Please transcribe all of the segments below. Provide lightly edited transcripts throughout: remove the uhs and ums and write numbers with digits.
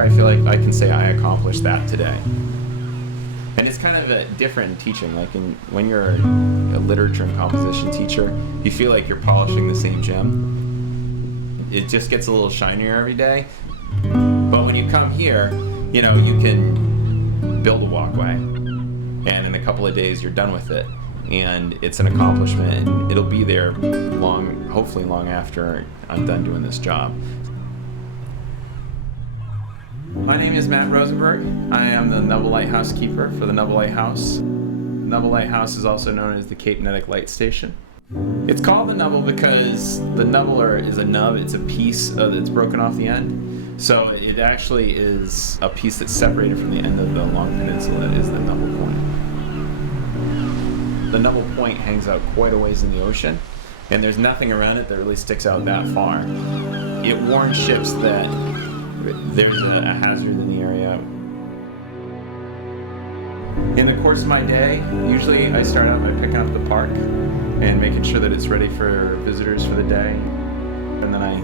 here, I feel like I can say I accomplished that today. And it's kind of different in teaching. Like when you're a literature and composition teacher, you feel like you're polishing the same gem. It just gets a little shinier every day. But when you come here, you can build a walkway, and in a couple of days you're done with it. And it's an accomplishment, and it'll be there hopefully long after I'm done doing this job. My name is Matt Rosenberg. I am the Nubble Lighthouse keeper for the Nubble Lighthouse. Nubble Lighthouse is also known as the Cape Netic Light Station. It's called the Nubble because the nubbler is a nub. It's a piece that's broken off the end. So it actually is a piece that's separated from the end of the long peninsula is the Nubble Point. The Nubble Point hangs out quite a ways in the ocean, and there's nothing around it that really sticks out that far. It warns ships that there's a hazard in the area. In the course of my day, usually I start out by picking up the park and making sure that it's ready for visitors for the day. And then I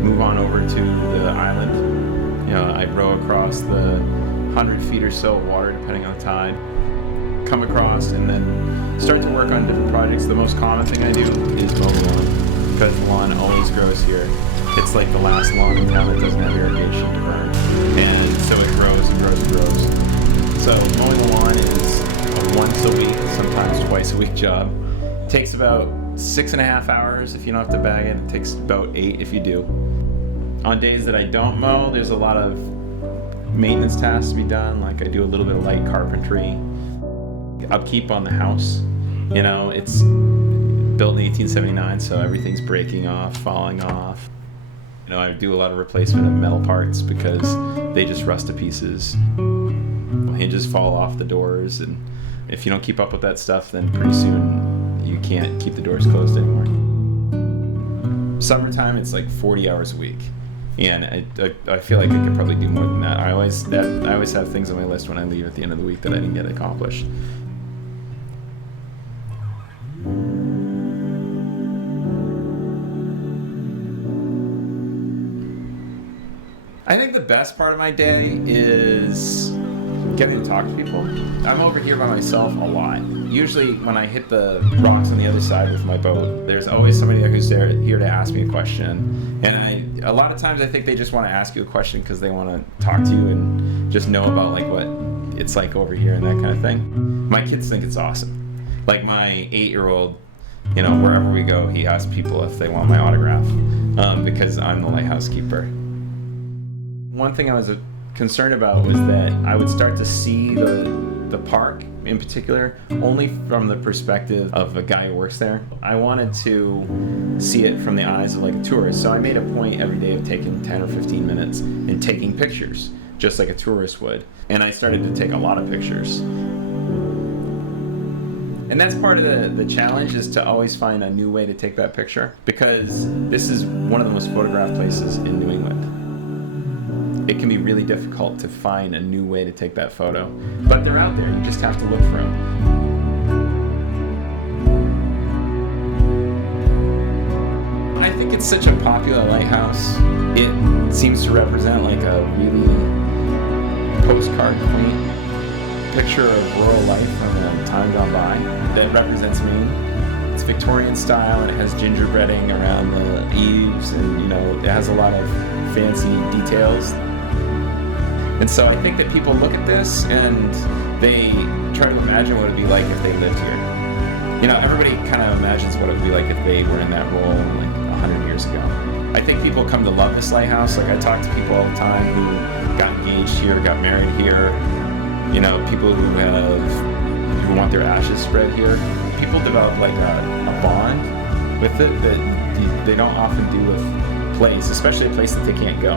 move on over to the island. I row across the 100 feet or so of water, depending on the tide. Come across and then start to work on different projects. The most common thing I do is mow the lawn, because the lawn always grows here. It's like the last lawn in town that doesn't have irrigation to burn. And so it grows and grows and grows. So mowing the lawn is a once a week, sometimes twice a week job. It takes about 6.5 hours if you don't have to bag it. It takes about 8 if you do. On days that I don't mow, there's a lot of maintenance tasks to be done. Like I do a little bit of light carpentry, upkeep on the house. It's built in 1879, so everything's breaking off, falling off. I do a lot of replacement of metal parts because they just rust to pieces. Hinges fall off the doors, and if you don't keep up with that stuff, then pretty soon you can't keep the doors closed anymore. Summertime, it's like 40 hours a week, and I feel like I could probably do more than that. I always have things on my list when I leave at the end of the week that I didn't get accomplished. I think the best part of my day is getting to talk to people. I'm over here by myself a lot. Usually when I hit the rocks on the other side with my boat, there's always somebody who's here to ask me a question. And a lot of times I think they just want to ask you a question because they want to talk to you and just know about like what it's like over here and that kind of thing. My kids think it's awesome. Like my 8-year-old, wherever we go, he asks people if they want my autograph because I'm the lighthouse keeper. One thing I was concerned about was that I would start to see the park in particular only from the perspective of a guy who works there. I wanted to see it from the eyes of like a tourist, so I made a point every day of taking 10 or 15 minutes and taking pictures, just like a tourist would. And I started to take a lot of pictures. And that's part of the challenge, is to always find a new way to take that picture, because this is one of the most photographed places in New England. It can be really difficult to find a new way to take that photo. But they're out there, you just have to look for them. I think it's such a popular lighthouse. It seems to represent like a really postcard quaint picture of rural life from a time gone by that represents Maine. It's Victorian style, and it has gingerbreading around the eaves, and it has a lot of fancy details. And so I think that people look at this and they try to imagine what it would be like if they lived here. Everybody kind of imagines what it would be like if they were in that role like 100 years ago. I think people come to love this lighthouse. Like I talk to people all the time who got engaged here, got married here. People who want their ashes spread here. People develop like a bond with it that they don't often do with place, especially a place that they can't go.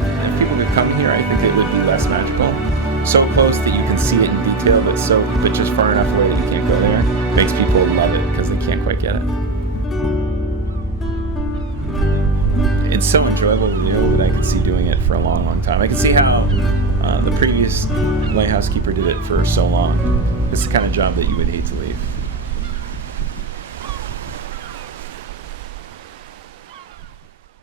If people could come here, I think it would be less magical. So close that you can see it in detail, but just far enough away that you can't go there, makes people love it because they can't quite get it. It's so enjoyable to do that I could see doing it for a long, long time. I can see how the previous lighthouse keeper did it for so long. It's the kind of job that you would hate to leave.